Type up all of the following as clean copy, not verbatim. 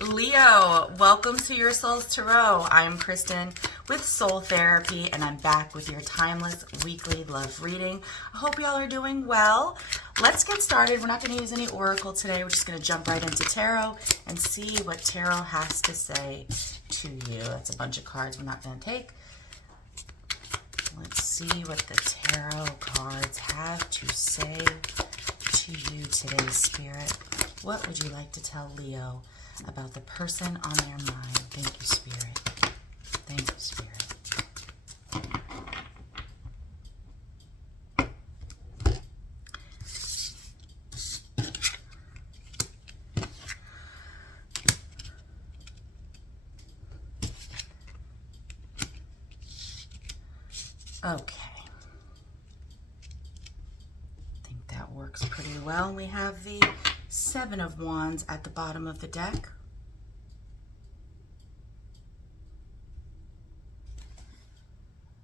Leo, welcome to Your Soul's Tarot. I'm Kristen with Soul Therapy, and I'm back with your timeless weekly love reading. I hope y'all are doing well. Let's get started. We're not going to use any oracle today. We're just going to jump right into tarot and see what tarot has to say to you. That's a bunch of cards we're not going to take. Let's see what the tarot cards have to say to you today, Spirit. What would you like to tell Leo about the person on their mind? Thank you, Spirit. Thank you, Spirit. Okay. I think that works pretty well. We have the Seven of Wands at the bottom of the deck.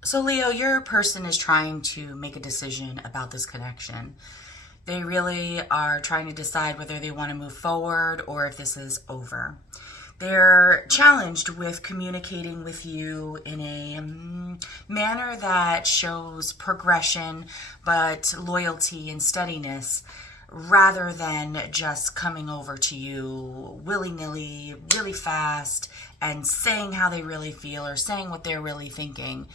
So Leo, your person is trying to make a decision about this connection. They really are trying to decide whether they want to move forward or if this is over. They're challenged with communicating with you in a manner that shows progression, but loyalty and steadiness, rather than just coming over to you willy-nilly, really fast, and saying how they really feel or saying what they're really thinking.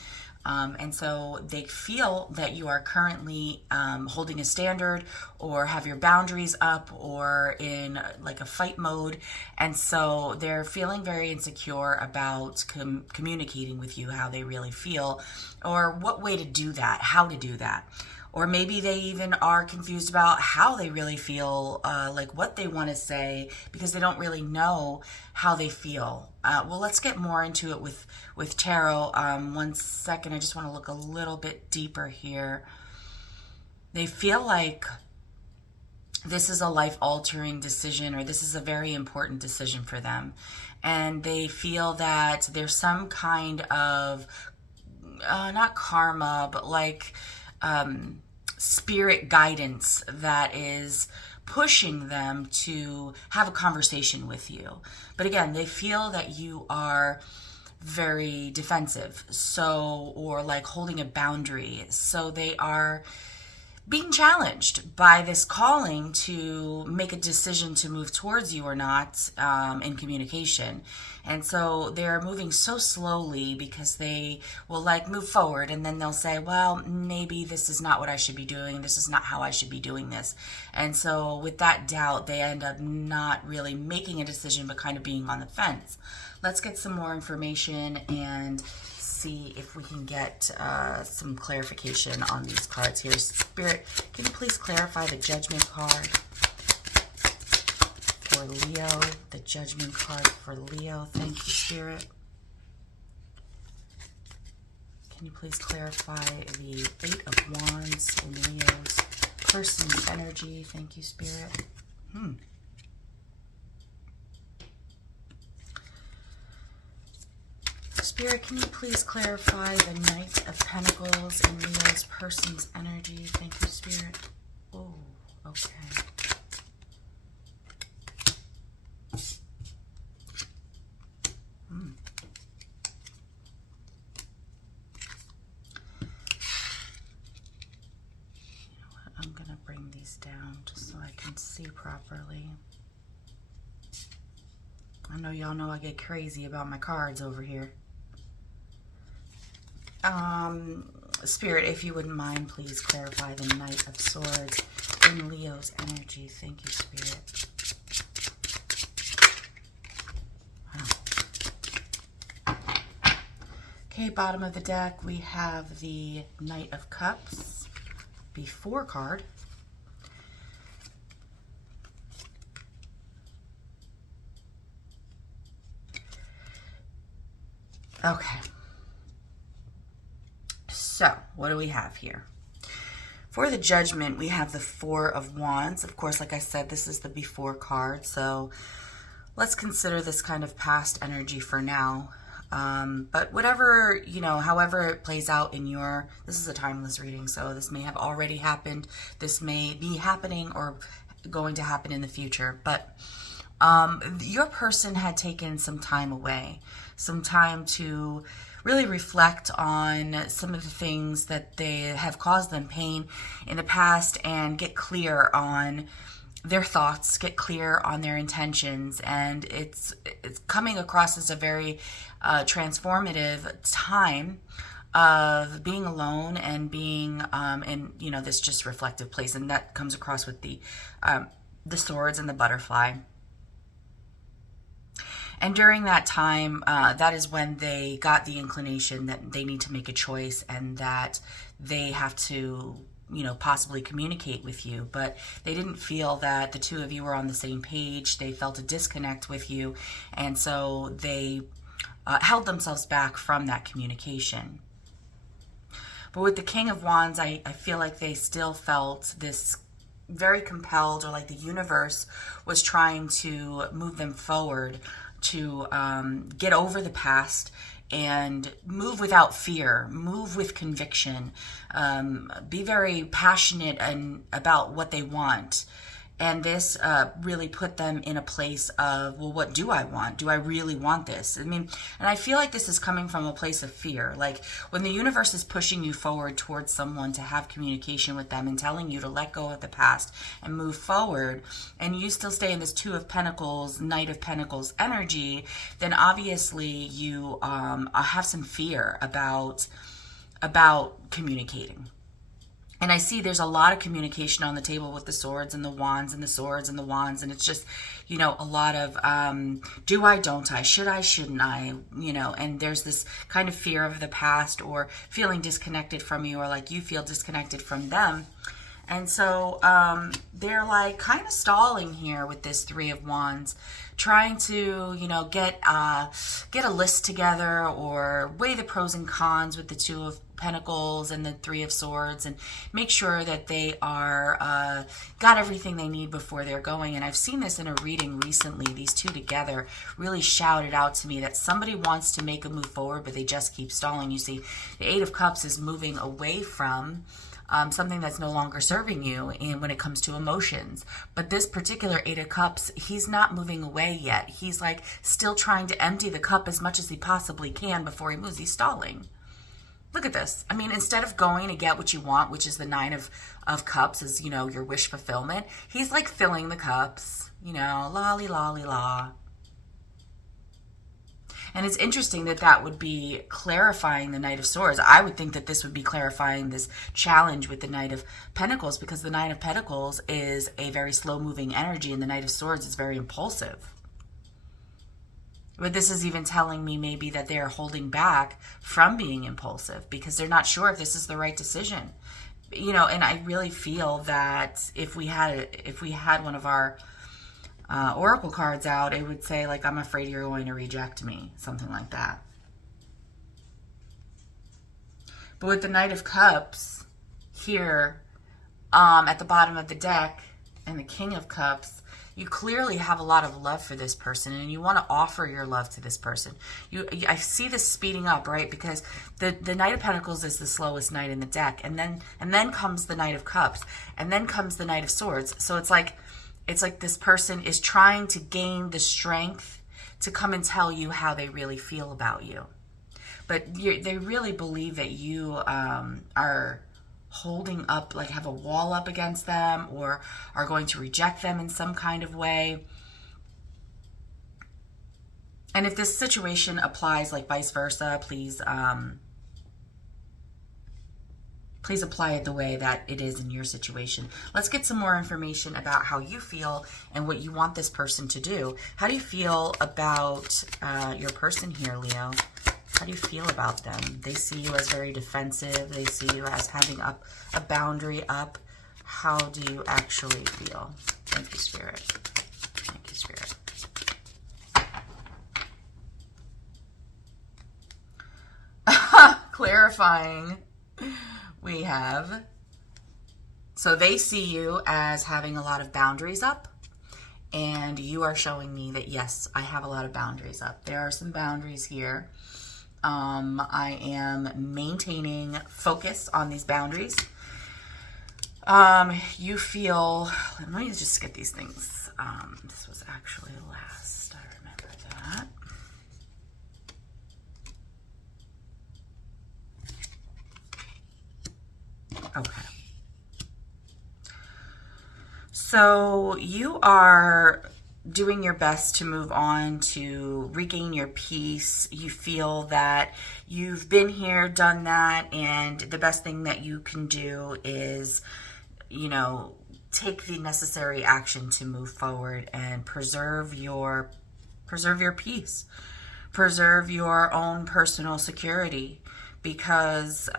And so they feel that you are currently holding a standard or have your boundaries up or in like a fight mode. And so they're feeling very insecure about communicating with you how they really feel or what way to do that, how to do that. Or maybe they even are confused about how they really feel, like what they want to say, because they don't really know how they feel. Well, let's get more into it with tarot. 1 second, I just want to look a little bit deeper here. They feel like this is a life-altering decision, or this is a very important decision for them. And they feel that there's some kind of, not karma, but like spirit guidance that is pushing them to have a conversation with you. But again, they feel that you are very defensive, or like holding a boundary. So they are being challenged by this calling to make a decision to move towards you or not in communication. And so they're moving so slowly because they will like move forward and then they'll say, well, maybe this is not what I should be doing. This is not how I should be doing this. And so with that doubt, they end up not really making a decision, but kind of being on the fence. Let's get some more information and see if we can get some clarification on these cards here. Spirit, can you please clarify the Judgment card for Leo? The Judgment card for Leo. Thank you, Spirit. Can you please clarify the Eight of Wands in Leo's person's energy? Thank you, Spirit. Spirit, can you please clarify the Knight of Pentacles in Leo's person's energy? Thank you, Spirit. Oh, okay. You know what? I'm going to bring these down just so I can see properly. I know y'all know I get crazy about my cards over here. Spirit, if you wouldn't mind, please clarify the Knight of Swords in Leo's energy. Thank you, Spirit. Wow. Okay, bottom of the deck, we have the Knight of Cups, before card. Okay. So, what do we have here? For the Judgment, we have the Four of Wands. Of course, like I said, this is the before card. So, let's consider this kind of past energy for now. But whatever, however it plays out in this is a timeless reading, so this may have already happened. This may be happening or going to happen in the future. But Your person had taken some time away, some time to really reflect on some of the things that they have caused them pain in the past and get clear on their thoughts, get clear on their intentions. And it's coming across as a very transformative time of being alone and being in, you know, this just reflective place. And that comes across with the swords and the butterfly. And during that time, that is when they got the inclination that they need to make a choice and that they have to, you know, possibly communicate with you. But they didn't feel that the two of you were on the same page. They felt a disconnect with you. And so they held themselves back from that communication. But with the King of Wands, I feel like they still felt this very compelled, or like the universe was trying to move them forward to get over the past and move without fear, move with conviction, be very passionate about what they want. And this really put them in a place of, well, what do I want? Do I really want this? I mean, and I feel like this is coming from a place of fear. Like when the universe is pushing you forward towards someone to have communication with them and telling you to let go of the past and move forward, and you still stay in this Two of Pentacles, Knight of Pentacles energy, then obviously you have some fear about communicating. And I see there's a lot of communication on the table with the swords and the wands and the swords and the wands. And it's just, you know, a lot of do I, don't I, should I, shouldn't I, you know, and there's this kind of fear of the past or feeling disconnected from you, or like you feel disconnected from them. And so they're like kind of stalling here with this Three of Wands, trying to, you know, get a list together or weigh the pros and cons with the Two of Pentacles and the Three of Swords, and make sure that they are got everything they need before they're going. And I've seen this in a reading recently. These two together really shouted out to me that somebody wants to make a move forward, but they just keep stalling. You see, the Eight of Cups is moving away from something that's no longer serving you and when it comes to emotions. But this particular Eight of Cups, he's not moving away yet. He's like still trying to empty the cup as much as he possibly can before he moves. He's stalling. Look at this. I mean, instead of going to get what you want, which is the Nine of Cups, is, you know, your wish fulfillment, he's like filling the cups, you know, lolly, lolly, la. And it's interesting that that would be clarifying the Knight of Swords. I would think that this would be clarifying this challenge with the Knight of Pentacles, because the Knight of Pentacles is a very slow-moving energy, and the Knight of Swords is very impulsive. But this is even telling me maybe that they're holding back from being impulsive because they're not sure if this is the right decision. You know, and I really feel that if we had one of our oracle cards out, it would say, like, I'm afraid you're going to reject me, something like that. But with the Knight of Cups here at the bottom of the deck and the King of Cups, you clearly have a lot of love for this person, and you want to offer your love to this person. I see this speeding up, right? Because the Knight of Pentacles is the slowest knight in the deck, and then comes the Knight of Cups, and then comes the Knight of Swords. So it's like this person is trying to gain the strength to come and tell you how they really feel about you. But they really believe that you are holding up, like have a wall up against them, or are going to reject them in some kind of way. And if this situation applies like vice versa, please apply it the way that it is in your situation. Let's get some more information about how you feel and what you want this person to do. How do you feel about your person here, Leo? How do you feel about them? They see you as very defensive. They see you as having a boundary up. How do you actually feel? Thank you, Spirit. Thank you, Spirit. Clarifying. We have, so they see you as having a lot of boundaries up, and you are showing me that, yes, I have a lot of boundaries up. There are some boundaries here. I am maintaining focus on these boundaries. You feel, let me just get these things. This was actually last, I remember that. Okay. So you are doing your best to move on, to regain your peace. You feel that you've been here, done that, and the best thing that you can do is, take the necessary action to move forward and preserve your peace, preserve your own personal security, because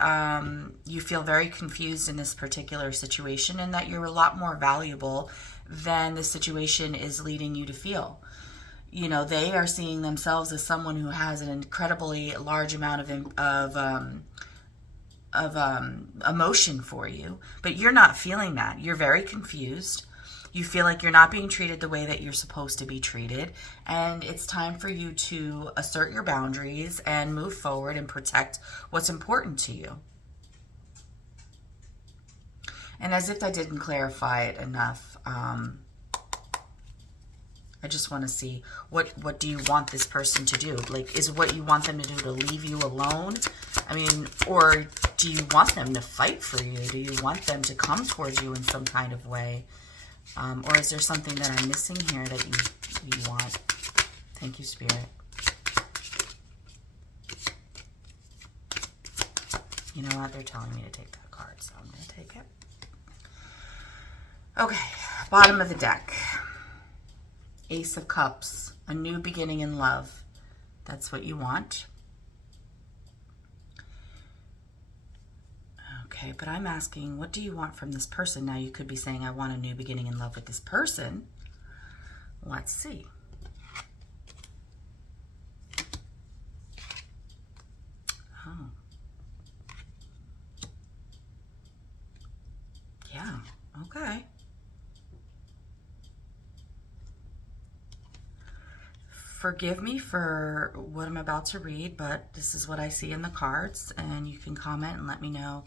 you feel very confused in this particular situation, and that you're a lot more valuable than the situation is leading you to feel. They are seeing themselves as someone who has an incredibly large amount of emotion for you, but you're not feeling that. You're very confused. You feel like you're not being treated the way that you're supposed to be treated, and it's time for you to assert your boundaries and move forward and protect what's important to you. And as if that didn't clarify it enough, I just want to see, what do you want this person to do? Like, is what you want them to do to leave you alone? I mean, or do you want them to fight for you? Do you want them to come towards you in some kind of way? Or is there something that I'm missing here that you want? Thank you, Spirit. You know what? They're telling me to take that card, so I'm going to take it. Okay, bottom of the deck. Ace of Cups, a new beginning in love. That's what you want. Okay, but I'm asking, what do you want from this person? Now, you could be saying, I want a new beginning in love with this person. Let's see. Oh. Yeah, okay. Forgive me for what I'm about to read, but this is what I see in the cards, and you can comment and let me know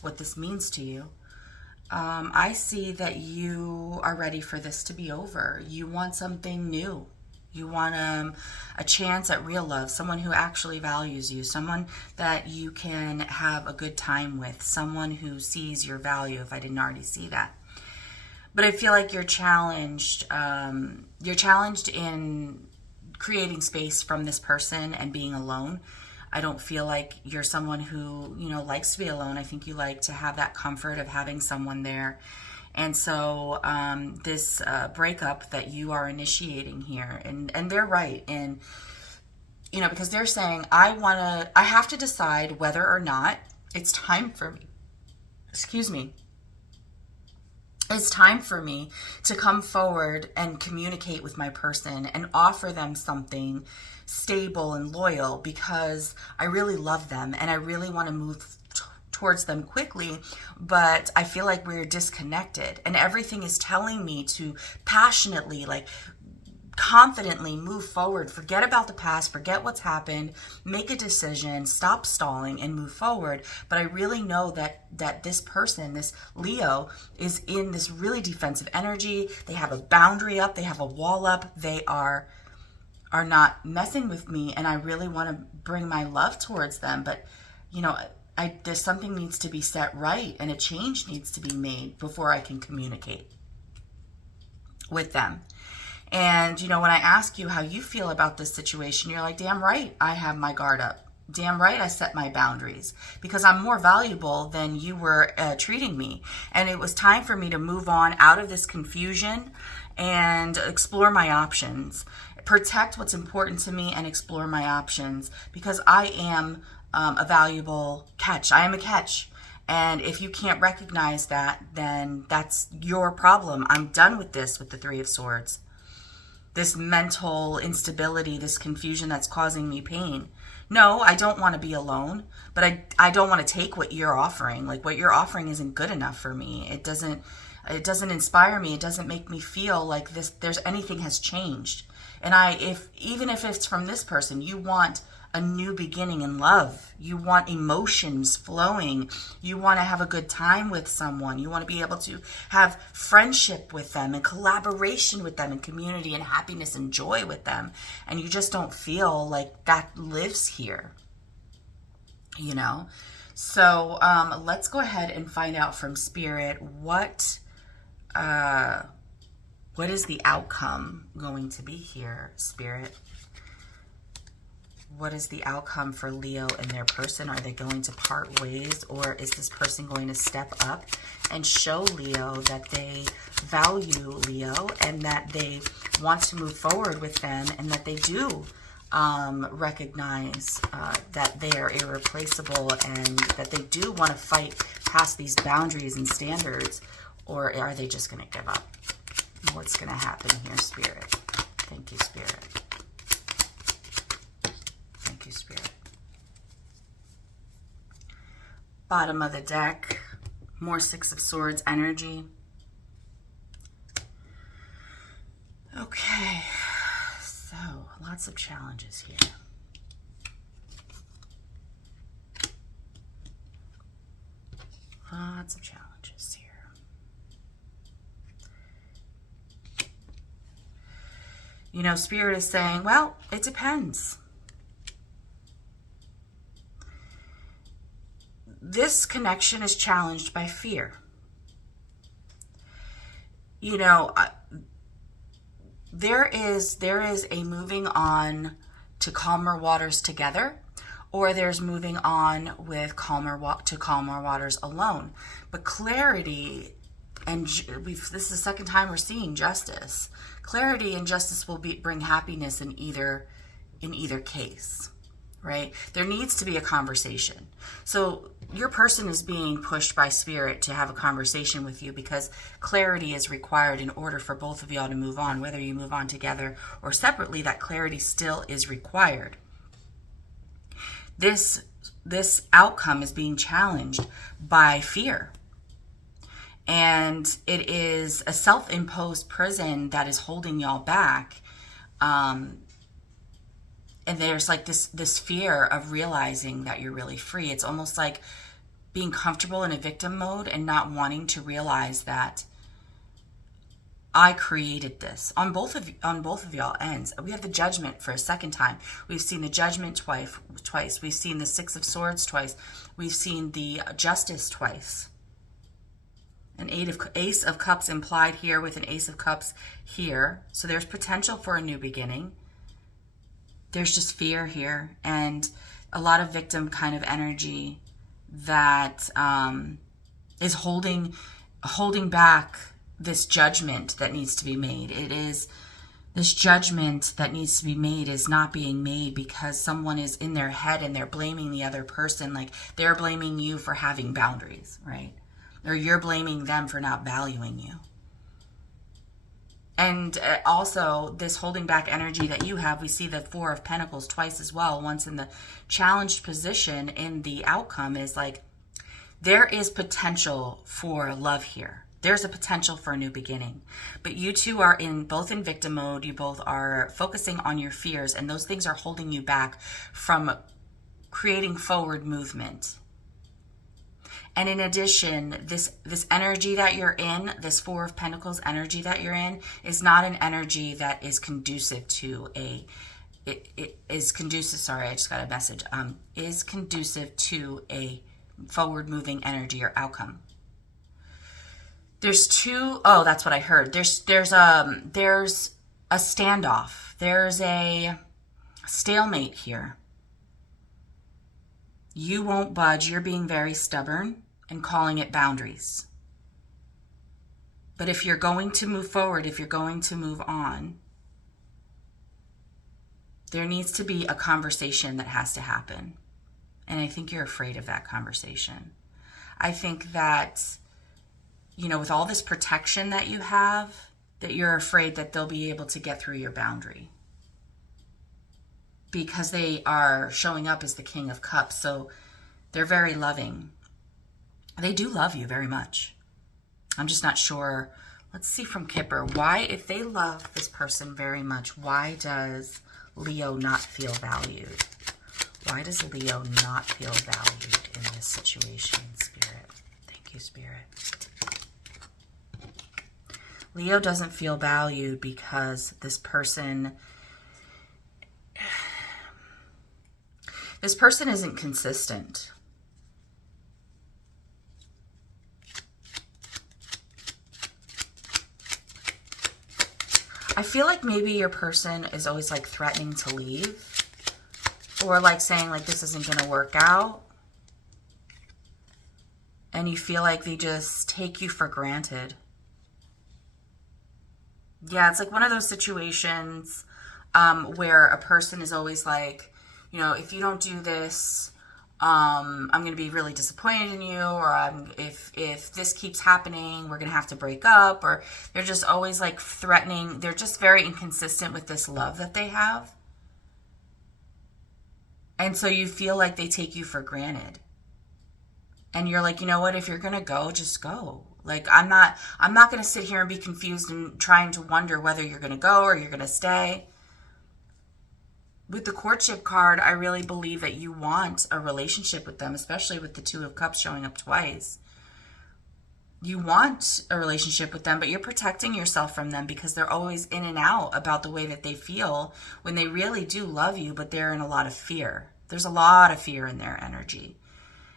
what this means to you. I see that you are ready for this to be over. You want something new. You want a chance at real love, someone who actually values you, someone that you can have a good time with, someone who sees your value, if I didn't already see that. But I feel like you're challenged. You're challenged in creating space from this person and being alone. I don't feel like you're someone who, likes to be alone. I think you like to have that comfort of having someone there. And so this breakup that you are initiating here, and they're right. And, because they're saying, I have to decide whether or not it's time for me. Excuse me. It's time for me to come forward and communicate with my person and offer them something stable and loyal, because I really love them and I really want to move towards them quickly, but I feel like we're disconnected, and everything is telling me to passionately, confidently move forward, forget about the past, forget what's happened, make a decision, stop stalling and move forward. But I really know that this person, this Leo, is in this really defensive energy. They have a boundary up, they have a wall up, they are not messing with me, and I really want to bring my love towards them. But there's something needs to be set right, and a change needs to be made before I can communicate with them. And, when I ask you how you feel about this situation, you're like, damn right, I have my guard up. Damn right, I set my boundaries, because I'm more valuable than you were treating me. And it was time for me to move on out of this confusion and explore my options, protect what's important to me and explore my options, because I am a valuable catch. I am a catch. And if you can't recognize that, then that's your problem. I'm done with this, with the Three of Swords. This mental instability, this confusion that's causing me pain. No, I don't want to be alone, but I don't want to take what you're offering. Like, what you're offering isn't good enough for me. It doesn't inspire me. It doesn't make me feel like there's anything has changed. And even if it's from this person, you want a new beginning in love. You want emotions flowing. You want to have a good time with someone. You want to be able to have friendship with them and collaboration with them and community and happiness and joy with them. And you just don't feel like that lives here, you know? So let's go ahead and find out from Spirit what is the outcome going to be here, Spirit? What is the outcome for Leo and their person? Are they going to part ways, or is this person going to step up and show Leo that they value Leo and that they want to move forward with them and that they do recognize that they are irreplaceable and that they do want to fight past these boundaries and standards? Or are they just going to give up? What's going to happen here, Spirit? Thank you, Spirit. Thank you, Spirit. Bottom of the deck, more Six of Swords energy. Okay, so lots of challenges here. Lots of challenges here. You know, Spirit is saying, well, it depends. This connection is challenged by fear. You know, there is a moving on to calmer waters together, or there's moving on with calmer waters alone. But clarity, and this is the second time we're seeing justice. Clarity and justice will bring happiness in either case, right? There needs to be a conversation. So your person is being pushed by Spirit to have a conversation with you because clarity is required in order for both of y'all to move on. Whether you move on together or separately, that clarity still is required. This outcome is being challenged by fear. And it is a self-imposed prison that is holding y'all back. And there's like this fear of realizing that you're really free. It's almost like being comfortable in a victim mode and not wanting to realize that I created this on both of y'all ends. We have the Judgment for a second time. We've seen the Judgment twice. We've seen the Six of Swords twice. We've seen the Justice twice. An Ace of Cups implied here with an Ace of Cups here. So there's potential for a new beginning. There's just fear here and a lot of victim kind of energy that is holding back this judgment that needs to be made. It is this judgment that needs to be made is not being made because someone is in their head and they're blaming the other person. Like they're blaming you for having boundaries, right? Or you're blaming them for not valuing you. And also this holding back energy that you have, we see the Four of Pentacles twice as well. Once in the challenged position in the outcome is like, there is potential for love here. There's a potential for a new beginning. But you two are both in victim mode. You both are focusing on your fears, and those things are holding you back from creating forward movement. And in addition, this energy that you're in, this Four of Pentacles energy that you're in, is not an energy that is conducive to is conducive to a forward moving energy or outcome. There's that's what I heard. There's a standoff. There's a stalemate here. You won't budge. You're being very stubborn and calling it boundaries. But if you're going to move forward, if you're going to move on, there needs to be a conversation that has to happen. And I think you're afraid of that conversation. I think that, with all this protection that you have, that you're afraid that they'll be able to get through your boundary. Because they are showing up as the King of Cups. So they're very loving. They do love you very much. I'm just not sure Let's see from Kipper. Why, if they love this person very much, why does Leo not feel valued? Why does Leo not feel valued in this situation, Spirit? Thank you, Spirit. Leo doesn't feel valued because this person isn't consistent. I feel like maybe your person is always like threatening to leave, or like saying like this isn't going to work out. And you feel like they just take you for granted. Yeah, it's like one of those situations where a person is always like, you know, if you don't do this, I'm going to be really disappointed in you, or if this keeps happening, we're going to have to break up, or they're just always like threatening. They're just very inconsistent with this love that they have. And so you feel like they take you for granted. And you're like, you know what, if you're going to go, just go. Like, I'm not going to sit here and be confused and trying to wonder whether you're going to go or you're going to stay. With the courtship card, I really believe that you want a relationship with them, especially with the Two of Cups showing up twice. You want a relationship with them, but you're protecting yourself from them because they're always in and out about the way that they feel when they really do love you, but they're in a lot of fear. There's a lot of fear in their energy.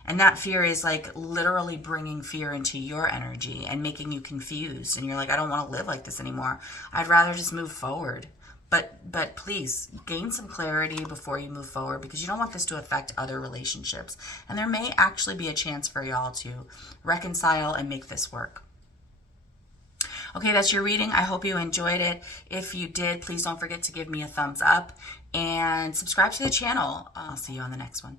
And that fear is like literally bringing fear into your energy and making you confused. And you're like, I don't want to live like this anymore. I'd rather just move forward. But please gain some clarity before you move forward, because you don't want this to affect other relationships. And there may actually be a chance for y'all to reconcile and make this work. Okay, that's your reading. I hope you enjoyed it. If you did, please don't forget to give me a thumbs up and subscribe to the channel. I'll see you on the next one.